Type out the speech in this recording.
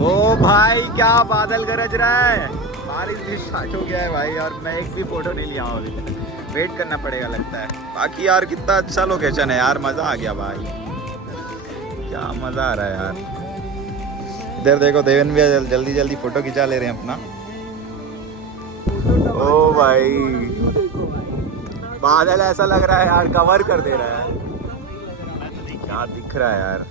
ओ भाई क्या बादल गरज रहा है, बारिश भी स्टार्ट हो गया है भाई। और मैं एक भी फोटो नहीं लिया हूँ अभी, वेट करना पड़ेगा लगता है। बाकी यार कितना अच्छा लोकेशन है यार, मज़ा आ गया भाई, क्या मज़ा आ रहा है यार। इधर देखो देवन भैया जल्दी जल्दी फोटो खिंचा ले रहे हैं अपना। ओ भाई बादल ऐसा लग रहा है यार कवर कर दे रहा है, क्या दिख रहा है यार।